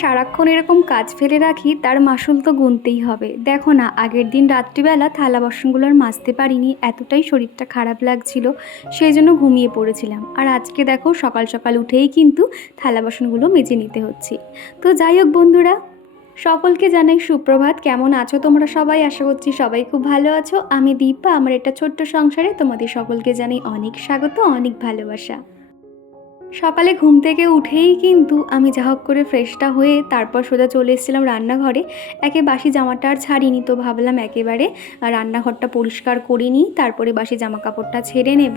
সারাক্ষণ এরকম কাজ ফেলে রাখি, তার মাসুল তো গুনতেই হবে। দেখো না, আগের দিন রাত্রিবেলা থালা বাসনগুলো আর মাজতে পারিনি, এতটাই শরীরটা খারাপ লাগছিল, সেই জন্য ঘুমিয়ে পড়েছিলাম। আর আজকে দেখো, সকাল সকাল উঠেই কিন্তু থালা বাসনগুলো মেজে নিতে হচ্ছে। তো যাই হোক বন্ধুরা, সকলকে জানাই সুপ্রভাত, কেমন আছো তোমরা সবাই? আশা করছি সবাই খুব ভালো আছো। আমি দীপা, আমার একটা ছোট্ট সংসারে তোমাদের সকলকে জানাই অনেক স্বাগত, অনেক ভালোবাসা। সকালে ঘুম থেকে উঠেই কিন্তু আমি যা হোক করে ফ্রেশটা হয়ে তারপর সোজা চলে এসেছিলাম রান্নাঘরে। একে বাসি জামাটা আর ছাড়িনি তো ভাবলাম একেবারে রান্নাঘরটা পরিষ্কার করে নিই তারপরে বাসি জামা কাপড়টা ছেড়ে নেব।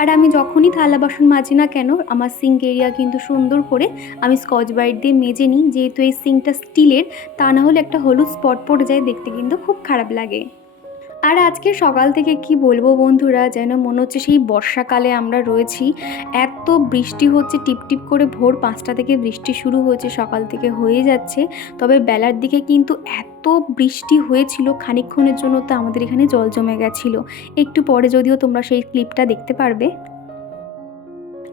আর আমি যখনই থালা বাসন মাজি না কেন, আমার সিঙ্ক এরিয়া কিন্তু সুন্দর করে আমি স্কচ ব্রাইট দিয়ে মেজে নিই, যেহেতু এই সিঙ্কটা স্টিলের তা না হলে একটা হলুদ স্পট পড়ে যায়, দেখতে কিন্তু খুব খারাপ লাগে। আর আজকে সকাল থেকে কি বলব বন্ধুরা, যেন মনে হচ্ছে সেই বর্ষাকালে আমরা রয়েছি। এত বৃষ্টি হচ্ছে টিপটিপ করে ভোর পাঁচটা থেকে বৃষ্টি শুরু হয়েছে সকাল থেকে হয়ে যাচ্ছে। তবে বেলার দিকে কিন্তু এত বৃষ্টি হয়েছিল, খানিকক্ষণের জন্য তো আমাদের এখানে জল জমে গেছিল। একটু পরে যদিও তোমরা সেই ক্লিপটা দেখতে পারবে।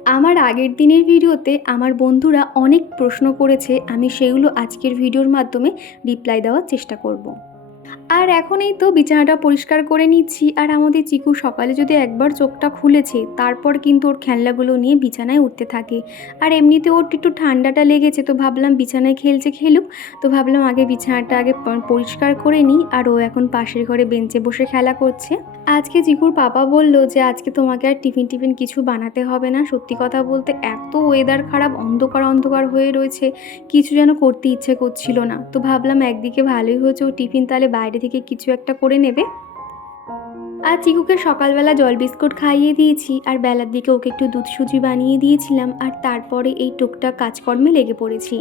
আমার আগের দিনের ভিডিওতে আমার বন্ধুরা অনেক প্রশ্ন করেছে, আমি সেগুলো আজকের ভিডিওর মাধ্যমে রিপ্লাই দেওয়ার চেষ্টা করব। আর এখন এই তো বিছানাটা পরিষ্কার করে নিচ্ছি, আর আমাদের চিকু সকালে যদি একবার চোখটা খুলেছে, তারপর কিন্তু ওর খেলনাগুলো নিয়ে বিছানায় উঠতে থাকে। আর এমনিতে ওর একটু ঠান্ডাটা লেগেছে, তো ভাবলাম বিছানায় খেলছে খেলুক, তো ভাবলাম আগে বিছানাটা আগে পরিষ্কার করে নিই, আর ও এখন পাশের ঘরে বেঞ্চে বসে খেলা করছে। আজকে চিকুর পাপা বলল যে, আজকে তোমাকে আর টিফিন টিফিন কিছু বানাতে হবে না, সত্যি কথা বলতে এত ওয়েদার খারাপ, অন্ধকার অন্ধকার হয়ে রয়েছে, কিছু যেন করতে ইচ্ছে করছিল না। তো ভাবলাম একদিকে ভালোই হয়েছে, ও টিফিন তাহলে বাইরে থেকে কিছু একটা করে নেবে। আর চিকুকে সকালবেলা জল বিস্কুট খাইয়ে দিয়েছি, আর বেলার দিকে ওকে একটু দুধ সুজি বানিয়ে দিয়েছিলাম, আর তারপরে এই টুকটাক কাজকর্মে লেগে পড়েছি।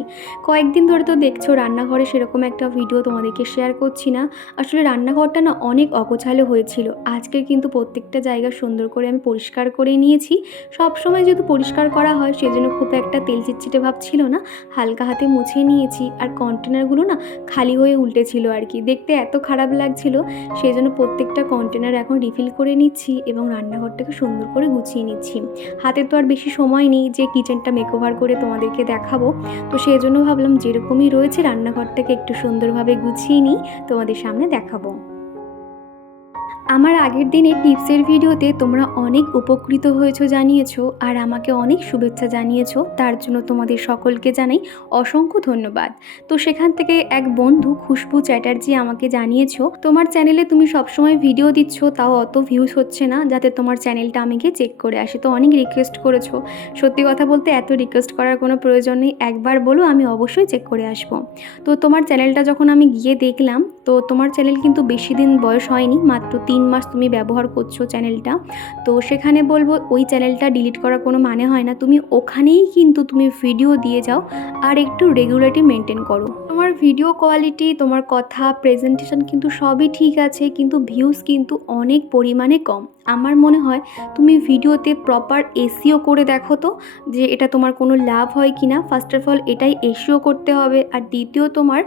কয়েকদিন ধরে তো দেখছ, রান্নাঘরে সেরকম একটা ভিডিও তোমাদেরকে শেয়ার করছি না। আসলে রান্নাঘরটা না অনেক অগোছালো হয়েছিল। আজকে কিন্তু প্রত্যেকটা জায়গা সুন্দর করে আমি পরিষ্কার করে নিয়েছি। সব সময় যেহেতু পরিষ্কার করা হয়, সেজন্য খুব একটা তেল চিটচিটে ভাব ছিল না। হালকা হাতে মুছে নিয়েছি, আর কন্টেনারগুলো না খালি হয়ে উল্টেছিল আর কি। দেখতে এত খারাপ লাগছিল সেই জন্য প্রত্যেকটা কন্টেনার এখন রিফিল করে নিচ্ছি এবং রান্নাঘরটাকে সুন্দর করে গুছিয়ে নিচ্ছি। হাতে তো আর বেশি সময় নেই যে কিচেনটা মেকওভার করে তোমাদেরকে দেখাবো। তো সেই জন্য ভাবলাম যেরকমই রয়েছে রান্নাঘরটাকে একটু সুন্দরভাবে গুছিয়ে নিই, তোমাদের সামনে দেখাবো। আমার আগের দিনে টিপসের ভিডিওতে তোমরা অনেক উপকৃত হয়েছো জানিয়েছো আর আমাকে অনেক শুভেচ্ছা জানিয়েছো। তার জন্য তোমাদের সকলকে জানাই অসংখ্য ধন্যবাদ। তো সেখান থেকে এক বন্ধু খুশবু চ্যাটার্জি আমাকে জানিয়েছো, তোমার চ্যানেলে তুমি সবসময় ভিডিও দিচ্ছ, তাও অত ভিউজ হচ্ছে না, যাতে তোমার চ্যানেলটা আমি গিয়ে চেক করে আসি। তো অনেক রিকোয়েস্ট করেছ। সত্যি কথা বলতে এত রিকোয়েস্ট করার কোনো প্রয়োজন নেই, একবার বলো আমি অবশ্যই চেক করে আসব। তো তোমার চ্যানেলটা যখন আমি গিয়ে দেখলাম, তো তোমার চ্যানেল কিন্তু বেশি দিন বয়স হয়নি, মাত্র তিন মাস তুমি ব্যবহার করছ চ্যানেলটা, তো সেখানে বলব ওই চ্যানেলটা ডিলিট করার কোনো মানে হয় না। তুমি ওখানেই কিন্তু তুমি ভিডিও দিয়ে যাও আর একটু রেগুলারটি মেনটেন করো। তোমার ভিডিও কোয়ালিটি তোমার কথা প্রেজেন্টেশন কিন্তু সবই ঠিক আছে, কিন্তু ভিউজ কিন্তু অনেক পরিমাণে কম। আমার মনে হয় তুমি ভিডিওতে প্রপার এসিও করে দেখো তো, যে এটা তোমার কোনো লাভ হয় কি না ফার্স্ট অফ অল এটাই এসিও করতে হবে। আর দ্বিতীয়, তোমার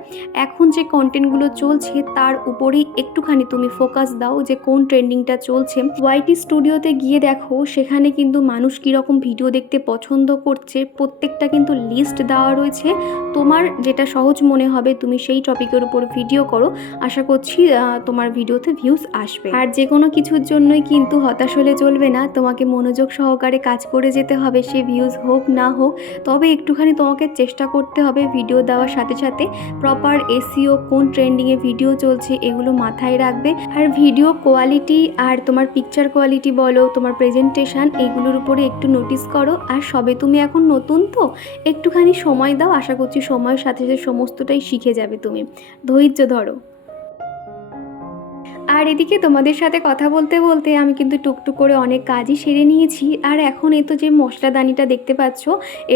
এখন যে কন্টেন্টগুলো চলছে, তার উপরেই একটুখানি তুমি ফোকাস দাও যে কোন ট্রেন্ডিংটা চলছে। ওয়াইটি স্টুডিওতে গিয়ে দেখো, সেখানে কিন্তু মানুষ কীরকম ভিডিও দেখতে পছন্দ করছে। প্রত্যেকটা কিন্তু লিস্ট দেওয়া রয়েছে। তোমার যেটা সহজ মনে হবে তুমি সেই টপিকের উপর ভিডিও করো। আশা করছি তোমার ভিডিওতে ভিউজ আসবে। আর যে কোনো কিছুর জন্যই কিন্তু হতাশ হলে চলবে না। তোমাকে মনোযোগ সহকারে কাজ করে যেতে হবে, সে ভিউজ হোক না হোক। তবে একটুখানি তোমাকে চেষ্টা করতে হবে ভিডিও দেওয়ার সাথে সাথে প্রপার এসিও কোন ট্রেন্ডিংয়ে ভিডিও চলছে এগুলো মাথায় রাখবে। আর ভিডিও কোয়ালিটি আর তোমার পিকচার কোয়ালিটি বলো, তোমার প্রেজেন্টেশন এগুলোর উপরে একটু নোটিস করো। আর সবে তুমি এখন নতুন তো, একটুখানি সময় দাও। আশা করছি সময়ের সাথে সাথে সমস্তটাই শিখে যাবে তুমি। ধৈর্য ধরো। আর এদিকে তোমাদের সাথে কথা বলতে বলতে আমি কিন্তু টুকটুক করে অনেক কাজই সেরে নিয়েছি। আর এখন এই তো যে মশলাদানিটা দেখতে পাচ্ছ,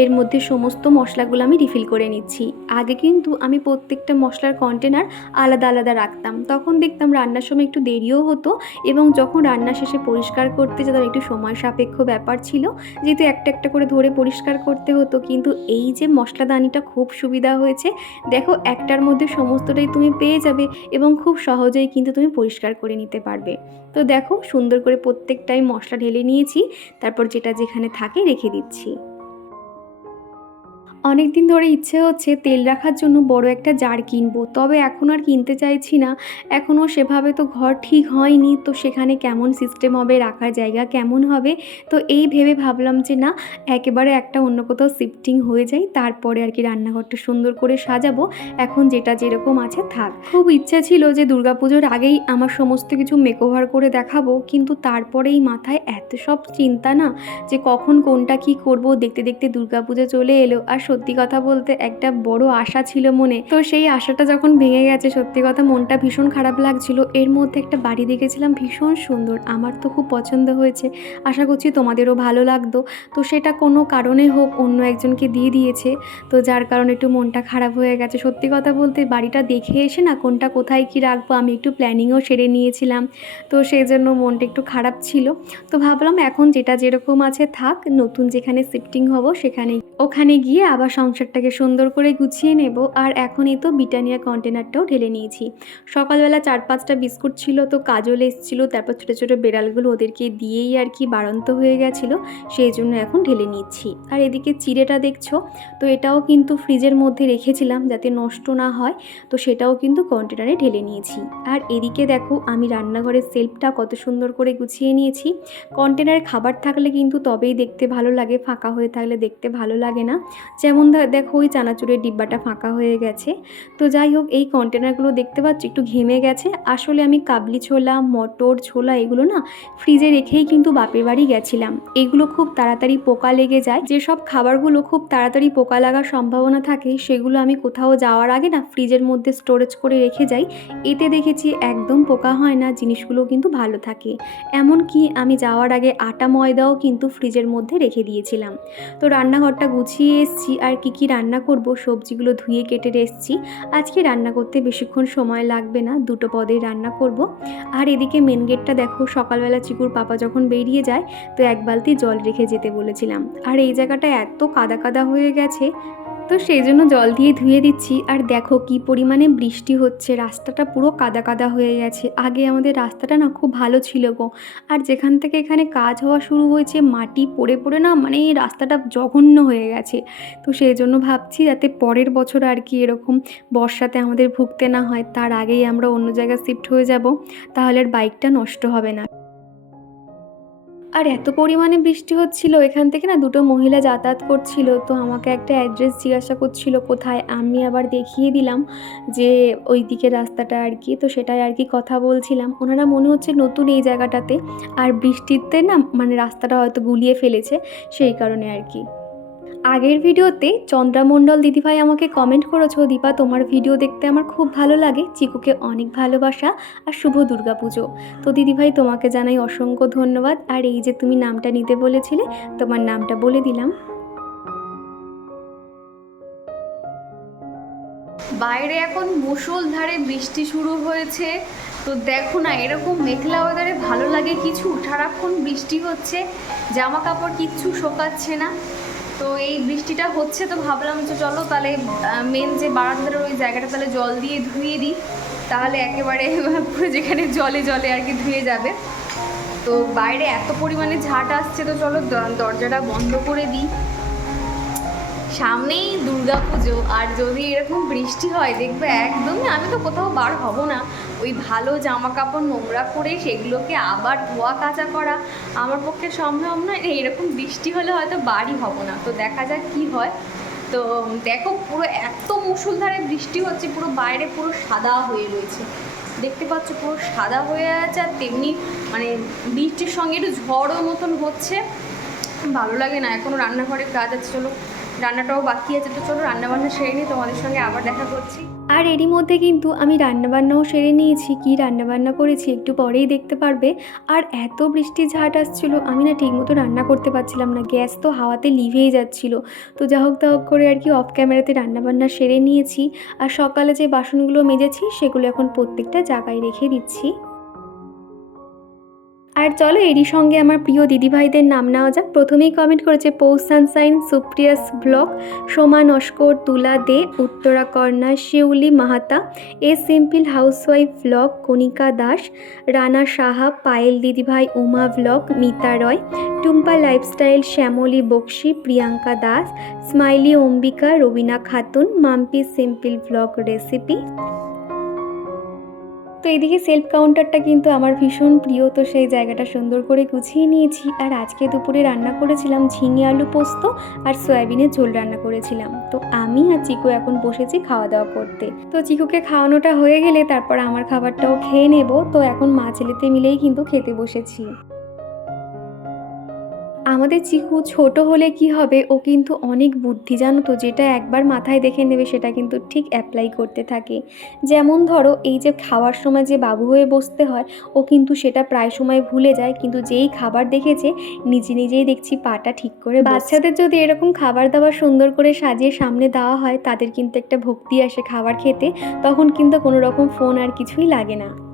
এর মধ্যে সমস্ত মশলাগুলো আমি রিফিল করে নিচ্ছি। আগে কিন্তু আমি প্রত্যেকটা মশলার কন্টেনার আলাদা আলাদা রাখতাম। তখন দেখতাম রান্নার সময় একটু দেরিও হতো এবং যখন রান্না শেষে পরিষ্কার করতে যেতাম, একটু সময় সাপেক্ষ ব্যাপার ছিল। যেহেতু একটা একটা করে ধরে পরিষ্কার করতে হতো, কিন্তু এই যে মশলাদানিটা খুব সুবিধা হয়েছে। দেখো, একটার মধ্যে সমস্তটাই তুমি পেয়ে যাবে এবং খুব সহজেই কিন্তু তুমি পরিষ্কার করে নিতে পারবে। তো দেখো সুন্দর করে প্রত্যেকটাই মশলা ঢেলে নিয়েছি, তারপর যেটা যেখানে থাকে রেখে দিচ্ছি। অনেক দিন ধরে ইচ্ছে হচ্ছে তেল রাখার জন্য বড় একটা জার কিনবো, তবে এখন আর কিনতে চাইছি না। এখনও সেভাবে তো ঘর ঠিক হয়নি, তো সেখানে কেমন সিস্টেম হবে, রাখার জায়গা কেমন হবে? তো এই ভেবে ভাবলাম যে না, একেবারে একটা অন্য কোথাও শিফটিং হয়ে যায় তারপরে আর কি রান্নাঘরটা সুন্দর করে সাজাবো। এখন যেটা যেরকম আছে থাক। খুব ইচ্ছা ছিল যে দুর্গাপুজোর আগেই আমার সমস্ত কিছু মেকওভার করে দেখাবো, কিন্তু তারপরেই মাথায় এত সব চিন্তা না, যে কখন কোনটা কি করব, দেখতে দেখতে দুর্গাপুজো চলে এলো। আর সত্যি কথা বলতে একটা বড় আশা ছিল মনে। তো সেই আশাটা যখন ভেঙে গেছে, সত্যি কথা মনটা ভীষণ খারাপ লাগছিল। এর মধ্যে একটা বাড়ি দেখেছিলাম, ভীষণ সুন্দর। আমার তো খুব পছন্দ হয়েছে। আশা করছি তোমাদেরও ভালো লাগতো। তো সেটা কোনো কারণে হোক, অন্য একজনকে দিয়ে দিয়েছে। তো যার কারণে একটু মনটা খারাপ হয়ে গেছে। সত্যি কথা বলতে বাড়িটা দেখে এসে না কোনটা কোথায় কি রাখব, আমি একটু প্ল্যানিংও সেরে নিয়েছিলাম। তো সেই জন্য মনটা একটু খারাপ ছিল। তো ভাবলাম এখন যেটা যেরকম আছে থাক, নতুন যেখানে শিফটিং হব সেখানে ওখানে গিয়ে আবার সংসারটাকে সুন্দর করে গুছিয়ে নেব। আর এখন এই তো বিটানিয়া কন্টেনারটাও ঢেলে নিয়েছি। সকালবেলা চার পাঁচটা বিস্কুট ছিল, তো কাজল এসেছিল, তারপর ছোটো ছোটো বেড়ালগুলো ওদেরকে দিয়েই আর কি বাড়ন্ত হয়ে গেছিল, সেই জন্য এখন ঢেলে নিচ্ছি। আর এদিকে চিড়েটা দেখছ? তো এটাও কিন্তু ফ্রিজের মধ্যে রেখেছিলাম যাতে নষ্ট না হয়, তো সেটাও কিন্তু কন্টেনারে ঢেলে নিয়েছি। আর এদিকে দেখো, আমি রান্নাঘরের সেলফটা কত সুন্দর করে গুছিয়ে নিয়েছি। কন্টেনারে খাবার থাকলে কিন্তু তবেই দেখতে ভালো লাগে, ফাঁকা হয়ে থাকলে দেখতে ভালো লাগে না। যেমন দেখো ওই চানাচুরের ডিব্বাটা ফাঁকা হয়ে গেছে। তো যাই হোক, এই কন্টেনারগুলো দেখতে পাচ্ছি, একটু ঘেমে গেছে। আসলে আমি কাবলি ছোলা, মটর ছোলা এগুলো না ফ্রিজে রেখেই কিন্তু বাপের বাড়ি গেছিলাম। এগুলো খুব তাড়াতাড়ি পোকা লেগে যায়। যেসব খাবারগুলো খুব তাড়াতাড়ি পোকা লাগার সম্ভাবনা থাকে, সেগুলো আমি কোথাও যাওয়ার আগে না ফ্রিজের মধ্যে স্টোরেজ করে রেখে যাই। এতে দেখেছি একদম পোকা হয় না, জিনিসগুলো কিন্তু ভালো থাকে। এমনকি আমি যাওয়ার আগে আটা ময়দাও কিন্তু ফ্রিজের মধ্যে রেখে দিয়েছিলাম। তো রান্নাঘরটা গুছিয়ে এসছি আর কি কি রান্না করব, সবজিগুলো ধুয়ে কেটে রেখেছি আজকে রান্না করতে বেশিক্ষণ সময় লাগবে না, দুটো পদে রান্না করব। আর এদিকে মেন গেটটা দেখো, সকালবেলা চিকুর পাপা যখন বেরিয়ে যায়, তো এক বালতি জল রেখে যেতে বলেছিলাম। আর এই জায়গাটা এত কাদা কাদা হয়ে গেছে তো সেই জন্য জল দিয়ে ধুয়ে দিচ্ছি। আর দেখো কি পরিমাণে বৃষ্টি হচ্ছে। রাস্তাটা পুরো কাদা কাদা হয়ে গেছে। আগে আমাদের রাস্তাটা না খুব ভালো ছিল গো। আর যেখান থেকে এখানে কাজ হওয়া শুরু হয়েছে, মাটি পড়ে পড়ে না মানে এই রাস্তাটা জঘন্য হয়ে গেছে। তো সেই জন্য ভাবছি যাতে পরের বছর আর কি এরকম বর্ষাতে আমাদের ভুগতে না হয়, তার আগেই আমরা অন্য জায়গায় শিফট হয়ে যাব। তাহলে আর বাইকটা নষ্ট হবে না। আর এত পরিমাণে বৃষ্টি হচ্ছিল, এখান থেকে না দুটো মহিলা যাতায়াত করছিল, তো আমাকে একটা অ্যাড্রেস জিজ্ঞাসা করছিল কোথায়, আমি আবার দেখিয়ে দিলাম যে ওই দিকে রাস্তাটা আর কি, তো সেটাই আর কি কথা বলছিলাম। ওনারা মনে হচ্ছে নতুন এই জায়গাটাতে, আর বৃষ্টিতে না মানে রাস্তাটা হয়তো গুলিয়ে ফেলেছে, সেই কারণে আর কি। আগের ভিডিওতে চন্দ্রামণ্ডল দিদিভাই আমাকে কমেন্ট করেছ, দীপা, তোমার ভিডিও দেখতে আমার খুব ভালো লাগে, চিকুকে অনেক ভালোবাসা আর শুভ দুর্গা পুজো তো দিদিভাই, তোমাকে জানাই অসংখ্য ধন্যবাদ। আর এই যে তুমি নামটা নিতে বলেছিলে, তোমার নামটা বলে দিলাম। বাইরে এখন মুষলধারে বৃষ্টি শুরু হয়েছে। তো দেখো না, এরকম মেঘলা ওয়েদারে ভালো লাগে কিছু। সারাক্ষণ বৃষ্টি হচ্ছে, জামা কাপড় কিচ্ছু শোকাচ্ছে না। তো এই বৃষ্টিটা হচ্ছে তো ভাবলাম যে চলো তাহলে মেন যে বারান্দার ওই জায়গাটা তাহলে জল দিয়ে ধুয়ে দিই। তাহলে একেবারে পুরো যেখানে জলে জলে আর কি ধুয়ে যাবে। তো বাইরে এত পরিমাণে ঝাঁট আসছে তো চলো দরজাটা বন্ধ করে দিই। সামনেই দুর্গা পুজো আর যদি এরকম বৃষ্টি হয়, দেখবে একদমই আমি তো কোথাও বার হব না। ওই ভালো জামা কাপড় নোংরা করে সেগুলোকে আবার ধোয়া কাচা করা আমার পক্ষে সম্ভব নয়। এরকম বৃষ্টি হলে হয়তো বাড়ি হব না। তো দেখা যাক কি হয়। তো দেখো পুরো এত মুসুলধারে বৃষ্টি হচ্ছে, পুরো বাইরে পুরো সাদা হয়ে রয়েছে। দেখতে পাচ্ছ পুরো সাদা হয়ে আছে আর তেমনি মানে বৃষ্টির সঙ্গে একটু ঝড়ও মতন হচ্ছে। ভালো লাগে না এখনও রান্নাঘরের কাজ আছে, চলো রান্নাটাও বাকি আছে, তো চলো রান্নাবান্না সেরে নিই, তোমাদের সঙ্গে আবার দেখা করছি। আর এরই মধ্যে কিন্তু আমি রান্নাবান্নাও সেরে নিয়েছি, কি রান্নাবান্না করেছি একটু পরেই দেখতে পারবে। আর এত বৃষ্টির ঝাট আসছিল, আমি না ঠিকমতো রান্না করতে পারছিলাম না, গ্যাস তো হাওয়াতে লিভেই যাচ্ছিল। তো যা হোক তা হোক করে আর কি অফ ক্যামেরাতে রান্নাবান্না সেরে নিয়েছি। আর সকালে যে বাসনগুলো মেজেছি, সেগুলো এখন প্রত্যেকটা জায়গায় রেখে দিচ্ছি। আর চলো এরই সঙ্গে আমার প্রিয় দিদিভাইদের নাম নেওয়া যাক। প্রথমেই কমেন্ট করেছে Poush sunshine Supriya's blog Soma Naskar, Tula De, Uttara Karna, Shiuli Mahata, a simple housewife blog Kanika Das, Rana Saha, Payel দিদিভাই, Uma blog Mita Roy, Tumpa lifestyle Shyamali Bakshi, Priyanka Das, smiley Ambika, Rabina Khatun, Mampi simple blog recipe তো এদিকে self কাউন্টারটা কিন্তু আমার ভীষণ প্রিয়। তো সেই জায়গাটা সুন্দর করে গুছিয়ে নিয়েছি। আর আজকে দুপুরে রান্না করেছিলাম ঝিঙে আলু পোস্ত আর সয়াবিনের ঝোল রান্না করেছিলাম। তো আমি আর চিকু এখন বসেছি খাওয়া দাওয়া করতে। তো চিকুকে খাওয়ানোটা হয়ে গেলে তারপর আমার খাবারটাও খেয়ে নেব। তো এখন মা ছেলেতে মিলেই কিন্তু খেতে বসেছি। আমাদের চিকু ছোট হলে কি হবে? ও কিন্তু অনেক বুদ্ধি, জানো তো? যেটা একবার মাথায় দেখে নেবে, সেটা কিন্তু ঠিক অ্যাপ্লাই করতে থাকে। যেমন ধরো, এই যে খাওয়ার সময় যে বাবু হয়ে বসতে হয়, ও কিন্তু সেটা প্রায় সময় ভুলে যায়। কিন্তু যেই খাবার দেখেছে, নিজে নিজেই দেখছি পাটা ঠিক করে বাচ্চাদের যদি এরকম খাবার দাবার সুন্দর করে সাজিয়ে সামনে দেওয়া হয়, তাদের কিন্তু একটা ভক্তি আসে খাবার খেতে। তখন কিন্তু কোনো রকম ফোন আর কিছুই লাগে না।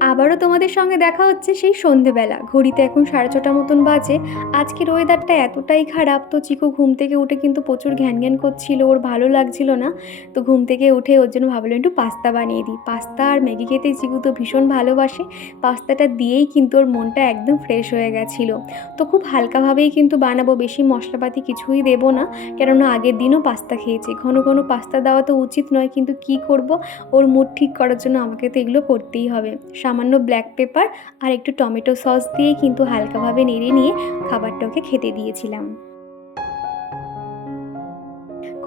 আবারও তোমাদের সঙ্গে দেখা হচ্ছে সেই সন্ধেবেলা। ঘড়িতে এখন সাড়ে ছটা মতন বাজে। আজকের ওয়েদারটা এতটাই খারাপ তো চিকু ঘুম থেকে উঠে কিন্তু প্রচুর ঘ্যান ঘ্যান করছিল, ওর ভালো লাগছিল না। তো ঘুম থেকে উঠে ওর জন্য ভাবলাম একটু পাস্তা বানিয়ে দিই। পাস্তা আর ম্যাগি খেতে চিকু তো ভীষণ ভালোবাসে। পাস্তাটা দিয়েই কিন্তু ওর মনটা একদম ফ্রেশ হয়ে গেছিল। তো খুব হালকাভাবেই কিন্তু বানাবো, বেশি মশলাপাতি কিছুই দেবো না। কেননা আগের দিনও পাস্তা খেয়েছে। ঘন ঘন পাস্তা দেওয়া তো উচিত নয়, কিন্তু কি করব? ওর মুড ঠিক করার জন্য আমাকে তো এগুলো করতেই হবে। সামান্য ব্ল্যাক পেপার আর একটু টমেটো সস দিয়ে কিন্তু হালকাভাবে নেড়ে নিয়ে খাবারটাকে খেতে দিয়েছিলাম।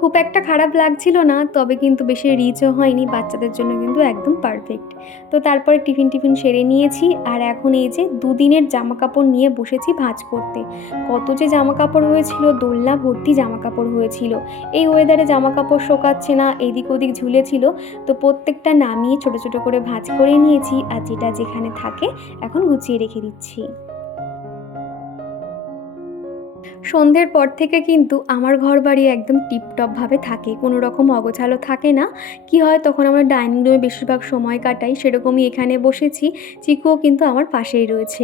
খুব একটা খারাপ লাগছিল না, তবে কিন্তু বেশি রিচও হয়নি, বাচ্চাদের জন্য কিন্তু একদম পারফেক্ট তো তারপরে টিফিন টিফিন সেরে নিয়েছি, আর এখন এই যে দুদিনের জামা কাপড় নিয়ে বসেছি ভাঁজ করতে। কত যে জামা কাপড় হয়েছিল, দোলনা ভর্তি জামা কাপড় হয়েছিল। এই ওয়েদারে জামা কাপড় শোকাচ্ছে না, এদিক ওদিক ঝুলেছিল, তো প্রত্যেকটা নামিয়ে ছোট ছোট করে ভাঁজ করে নিয়েছি, আর যেটা যেখানে থাকে এখন গুছিয়ে রেখে দিচ্ছি। সন্ধ্যের পর থেকে কিন্তু আমার ঘর বাড়ি একদম টিপটপভাবে থাকে, কোনো রকম অগোছালো থাকে না। কি হয়, তখন আমরা ডাইনিং রুমে বেশিরভাগ সময় কাটাই, সেরকমই এখানে বসেছি, চিকুও কিন্তু আমার পাশেই রয়েছে।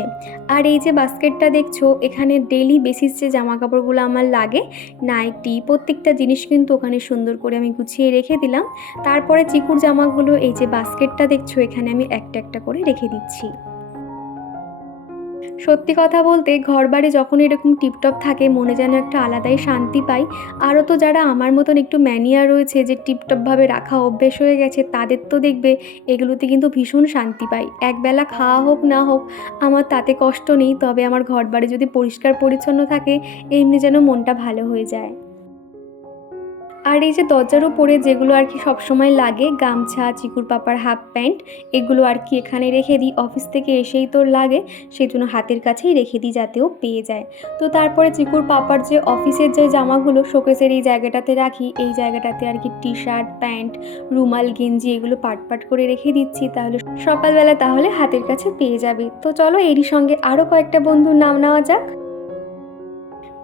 আর এই যে বাস্কেটটা দেখছ, এখানে ডেলি বেসিস যে জামা কাপড়গুলো আমার লাগে, নাইটি, প্রত্যেকটা জিনিস কিন্তু ওখানে সুন্দর করে আমি গুছিয়ে রেখে দিলাম। তারপরে চিকুর জামাগুলো, এই যে বাস্কেটটা দেখছ, এখানে আমি একটা একটা করে রেখে দিচ্ছি। সত্যি কথা বলতে ঘরবাড়ি যখন এরকম টিপটপ থাকে, মনে যেন একটা আলাদাই শান্তি পাই। আরও তো যারা আমার মতন একটু ম্যানিয়া রয়েছে, যে টিপটপভাবে রাখা অভ্যেস হয়ে গেছে, তাদের তো দেখবে এগুলোতে কিন্তু ভীষণ শান্তি পাই। একবেলা খাওয়া হোক, না হোক, আমার তাতে কষ্ট নেই, তবে আমার ঘরবাড়ি যদি পরিষ্কার পরিচ্ছন্ন থাকে, এমনি যেন মনটা ভালো হয়ে যায়। আর এই যে দরজার উপরে যেগুলো আর কি সবসময় লাগে, গামছা, চিকুর পাপার হাফ প্যান্ট এগুলো আর কি এখানে রেখে দিই। অফিস থেকে এসেই তোর লাগে সেই জন্য হাতের কাছেই রেখে দিই যাতে ও পেয়ে যায়। তো তারপরে চিকুর পাপার যে অফিসের যে জামাগুলো, শোকেসের এই জায়গাটাতে রাখি। এই জায়গাটাতে আর কি টি শার্ট প্যান্ট রুমাল, গেঞ্জি এগুলো পাট পাট করে রেখে দিচ্ছি, তাহলে সকালবেলা তাহলে হাতের কাছে পেয়ে যাবে। তো চলো এরই সঙ্গে আরও কয়েকটা বন্ধুর নাম নেওয়া যাক।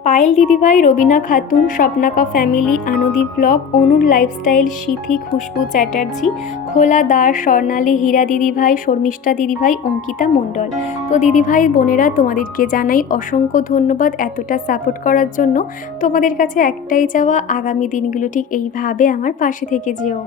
পায়েল দিদিভাই, রবিনা খাতুন, স্বপ্নাকা ফ্যামিলি আনদীপ ব্লগ, অনুর লাইফস্টাইল, সিথি, খুশবু চ্যাটার্জি, খোলা দাস, স্বর্ণালী, হীরা দিদিভাই, শর্মিষ্ঠা দিদিভাই, অঙ্কিতা মণ্ডল। তো দিদিভাই, বোনেরা, তোমাদেরকে জানাই অসংখ্য ধন্যবাদ এতটা সাপোর্ট করার জন্য। তোমাদের কাছে একটাই চাওয়া, আগামী দিনগুলো ঠিক এইভাবে আমার পাশে থেকে যেও।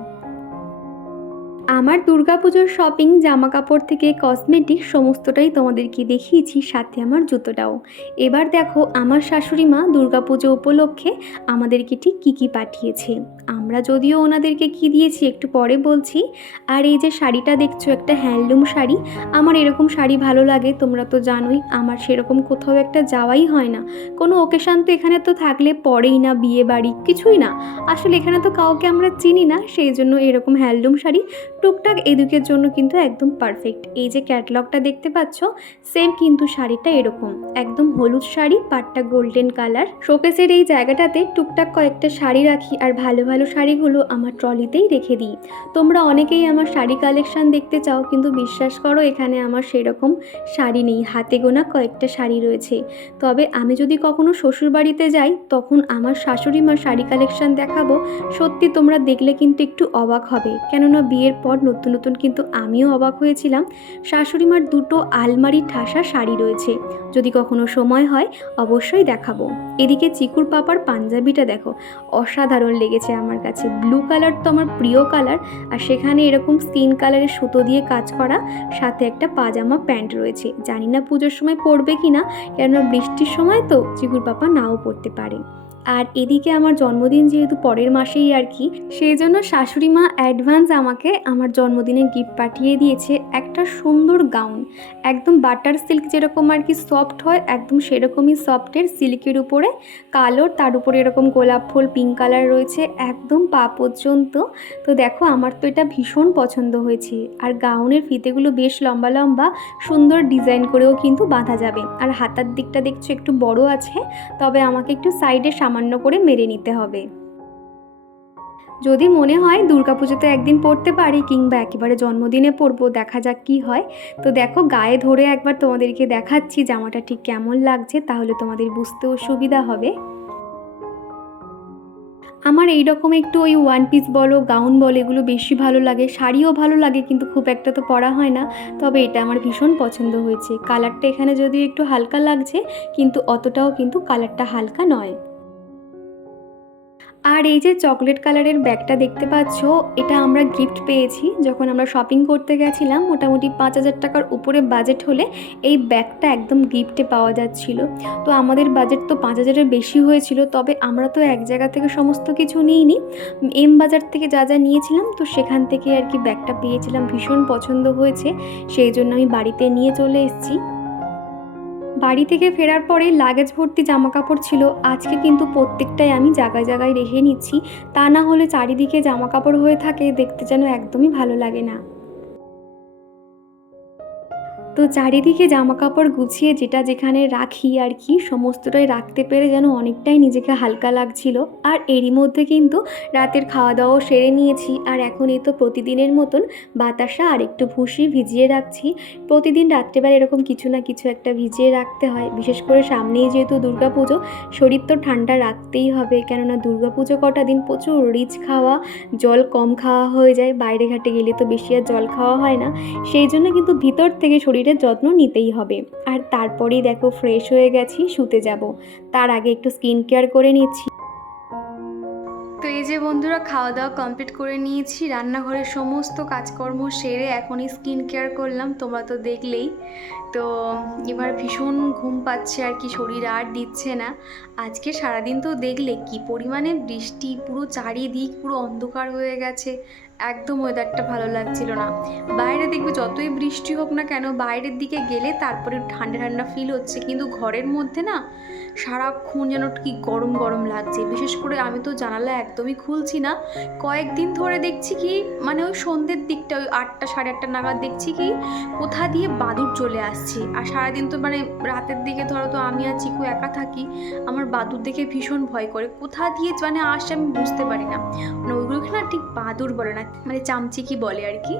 আমার দুর্গাপুজোর শপিং জামা কাপড় থেকে কসমেটিক সমস্তটাই তোমাদেরকে দেখিয়েছি, সাথে আমার জুতোটাও। এবার দেখো, আমার শাশুড়ি মা দুর্গাপুজো উপলক্ষে আমাদেরকে ঠিক কী কী পাঠিয়েছে। আমরা যদিও ওনাদেরকে কি দিয়েছি একটু পরে বলছি। আর এই যে শাড়িটা দেখছ, একটা হ্যান্ডলুম শাড়ি, আমার এরকম শাড়ি ভালো লাগে, তোমরা তো জানোই, আমার সেরকম কোথাও একটা যাওয়াই হয় না। কোনো ওকেশান তো এখানে তো থাকলে পরেই না, বিয়ে বাড়ি কিছুই না। আসলে এখানে তো কাউকে আমরা চিনি না, সেই জন্য এরকম হ্যান্ডলুম শাড়ি টুকটাক এদিকের জন্য কিন্তু একদম পারফেক্ট এই যে ক্যাটলগটা দেখতে পাচ্ছ সেম কিন্তু শাড়িটা এরকম। একদম হলুদ শাড়ি, পাটটা গোল্ডেন কালার শোকেসের এই জায়গাটাতে টুকটাক কয়েকটা শাড়ি রাখি আর ভালো ভালো শাড়িগুলো আমার ট্রলিতেই রেখে দিই। তোমরা অনেকেই আমার শাড়ি কালেকশন দেখতে চাও, কিন্তু বিশ্বাস করো, এখানে আমার সেরকম শাড়ি নেই। হাতে গোনা কয়েকটা শাড়ি রয়েছে। তবে আমি যদি কখনো শ্বশুর বাড়িতে যাই, তখন আমার শাশুড়ি মার শাড়ি কালেকশন দেখাবো। সত্যি তোমরা দেখলে কিন্তু একটু অবাক হবে। কেননা বিয়ের পর নতুন নতুন কিন্তু আমিও অবাক হয়েছিলাম। শাশুড়ি মার দুটো আলমারি ঠাসা শাড়ি রয়েছে। যদি কখনো সময় হয়, অবশ্যই দেখাবো। এদিকে চিকুর পাপার পাঞ্জাবিটা দেখো, অসাধারণ লেগেছে আমার কাছে। ব্লু কালার তো আমার প্রিয় কালার, আর সেখানে এরকম স্কিন কালারের সুতো দিয়ে কাজ করা, সাথে একটা পাজামা প্যান্ট রয়েছে। জানি না পুজোর সময় পরবে কি না কেননা বৃষ্টির সময় তো চিকুর পাপা নাও পরতে পারে। আর এদিকে আমার জন্মদিন যেহেতু পরের মাসেই আর কি, সেই জন্য শাশুড়ি মা অ্যাডভান্স আমাকে আমার জন্মদিনে গিফট পাঠিয়ে দিয়েছে একটা সুন্দর গাউন একদম বাটার সিল্ক যেরকম আর কি সফট হয়, একদম সেরকমই সফটের সিল্কের উপরে। কালো, তার উপরে এরকম গোলাপ ফুল পিঙ্ক কালার রয়েছে, একদম পা পর্যন্ত। তো দেখো, আমার তো এটা ভীষণ পছন্দ হয়েছে। আর গাউনের ফিতেগুলো বেশ লম্বা লম্বা, সুন্দর ডিজাইন করেও কিন্তু বাঁধা যাবে। আর হাতার দিকটা দেখছ একটু বড় আছে, তবে আমাকে একটু সাইডে সামান্য করে মেরে নিতে হবে। যদি মনে হয় দুর্গাপুজোতে একদিন পড়তে পারি কিংবা একেবারে জন্মদিনে পরবো দেখা যাক কি হয়। তো দেখো, গায়ে ধরে একবার তোমাদেরকে দেখাচ্ছি জামাটা ঠিক কেমন লাগছে, তাহলে তোমাদের বুঝতেও সুবিধা হবে। আমার এই রকম একটু ওই ওয়ান পিস বলো গাউন বলো, এগুলো বেশি ভালো লাগে। শাড়িও ভালো লাগে, কিন্তু খুব একটা তো পরা হয় না। তবে এটা আমার ভীষণ পছন্দ হয়েছে। কালারটা এখানে যদিও একটু হালকা লাগছে, কিন্তু অতটাও কিন্তু কালারটা হালকা নয়। আর এই যে চকলেট কালারের ব্যাগটা দেখতে পাচ্ছ, এটা আমরা গিফট পেয়েছি। যখন আমরা শপিং করতে গেছিলাম, মোটামুটি পাঁচ হাজার টাকার উপরে বাজেট হলে এই ব্যাগটা একদম গিফটে পাওয়া যাচ্ছিল। তো আমাদের বাজেট তো পাঁচ হাজারের বেশি হয়েছিল, তবে আমরা তো এক জায়গা থেকে সমস্ত কিছু নিইনি। এম বাজার থেকে যা যা নিয়েছিলাম, তো সেখান থেকে আর কি ব্যাগটা পেয়েছিলাম। ভীষণ পছন্দ হয়েছে, সেই জন্য আমি বাড়িতে নিয়ে চলে এসেছি। বাড়ি থেকে ফেরার পরে লাগেজ ভর্তি জামা কাপড় ছিল। আজকে কিন্তু প্রত্যেকটাই আমি জায়গায় জায়গায় রেখে নিচ্ছি। তা না হলে চারিদিকে জামা কাপড় হয়ে থাকে, দেখতে যেন একদমই ভালো লাগে না। তো চারিদিকে জামা কাপড় গুছিয়ে যেটা যেখানে রাখি আর কি, সমস্তটাই রাখতে পেরে যেন অনেকটাই নিজেকে হালকা লাগছিল। আর এরই মধ্যে কিন্তু রাতের খাওয়া দাওয়াও সেরে নিয়েছি। আর এখন এই তো প্রতিদিনের মতন বাতাসা আর একটু ভুসি ভিজিয়ে রাখছি। প্রতিদিন রাত্রেবেলা এরকম কিছু না কিছু একটা ভিজিয়ে রাখতে হয়। বিশেষ করে সামনেই যেহেতু দুর্গাপুজো, শরীর তো ঠান্ডা রাখতেই হবে। কেননা দুর্গাপুজো কটা দিন প্রচুর রিচ খাওয়া, জল কম খাওয়া হয়ে যায়। বাইরে ঘাটে গেলে তো বেশি আর জল খাওয়া হয় না। সেই জন্য কিন্তু ভিতর থেকে শরীরের যত্ন নিতেই হবে। আর তারপরেই দেখো ফ্রেশ হয়ে গেছি, শুতে যাব। তার আগে একটু স্কিন কেয়ার করে নিচ্ছি। বন্ধুরা খাওয়া দাওয়া কমপ্লিট করে নিয়েছি। রান্নাঘরের সমস্ত কাজকর্ম সেরে এখনই স্কিন কেয়ার করলাম, তোমরা তো দেখলেই। তো এবার ভীষণ ঘুম পাচ্ছে আর কি, শরীর আর দিচ্ছে না। আজকে সারাদিন তো দেখলে কি পরিমাণে বৃষ্টি, পুরো চারিদিক পুরো অন্ধকার হয়ে গেছে। একদম ওয়েদারটা ভালো লাগছিল না। বাইরে দেখবে যতই বৃষ্টি হোক না কেন, বাইরের দিকে গেলে তারপরে ঠান্ডা ঠান্ডা ফিল হচ্ছে। কিন্তু ঘরের মধ্যে না সারাক্ষণ যেন কি গরম গরম লাগছে। বিশেষ করে আমি তো জানালা একদমই খুলছি না। কয়েকদিন ধরে দেখছি কি মানে ওই সন্ধ্যের দিকটা, ওই আটটা, সাড়ে আটটা নাগাদ দেখছি কি, কোথা দিয়ে বাদুর চলে আসছে। আর সারাদিন তো মানে রাতের দিকে ধরো তো আমি আর চিকু একা থাকি, আমার বাদুর দেখে ভীষণ ভয় করে। কোথা দিয়ে মানে আসছে আমি বুঝতে পারি না। মানে ওইগুলোকে না ঠিক বাদুর বলে না মানে চামচিকি বলে আর কি।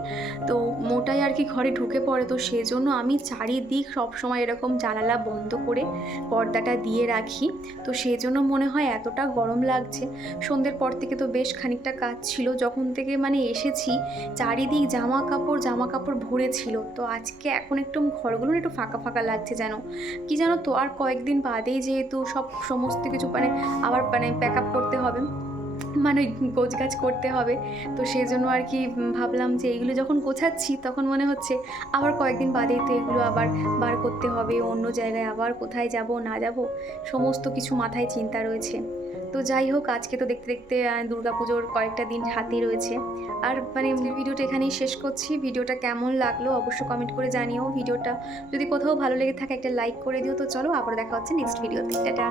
তো মোটাই আর কি ঘরে ঢুকে পড়ে। তো সেজন্য আমি চারিদিক সবসময় এরকম জানালা বন্ধ করে পর্দাটা দিয়ে রাখি। তো সেই জন্য মনে হয় এতটা গরম লাগছে। সন্ধ্যের পর থেকে তো বেশ খানিকটা কাজ ছিল। যখন থেকে মানে এসেছি, চারিদিক জামা কাপড় জামা কাপড় ভরে ছিল তো আজকে এখন একটু ঘরগুলো একটু ফাঁকা ফাঁকা লাগছে যেন। কি জানো তো, আর কয়েকদিন বাদেই যেহেতু সব সমস্ত কিছু মানে আবার মানে প্যাক আপ করতে হবে। মানে গোছ গাছ করতে হবে। তো সেই জন্য আর কি ভাবলাম যে এইগুলো যখন গোছাচ্ছি তখন মনে হচ্ছে আবার কয়েকদিন বাদেই তো এগুলো আবার বার করতে হবে, অন্য জায়গায় আবার কোথায় যাব, না যাব, সমস্ত কিছু মাথায় চিন্তা রয়েছে। তো যাই হোক, আজকে তো দেখতে দেখতে পুজোর কয়েকটা দিন হাতেই রয়েছে। আর মানে ভিডিওটা এখানেই শেষ করছি। ভিডিওটা কেমন লাগল অবশ্যই কমেন্ট করে জানিও। ভিডিওটা যদি কোথাও ভালো লেগে থাকে একটা লাইক করে দিও। তো চলো আবার দেখা হচ্ছে নেক্সট ভিডিওতে টাটা।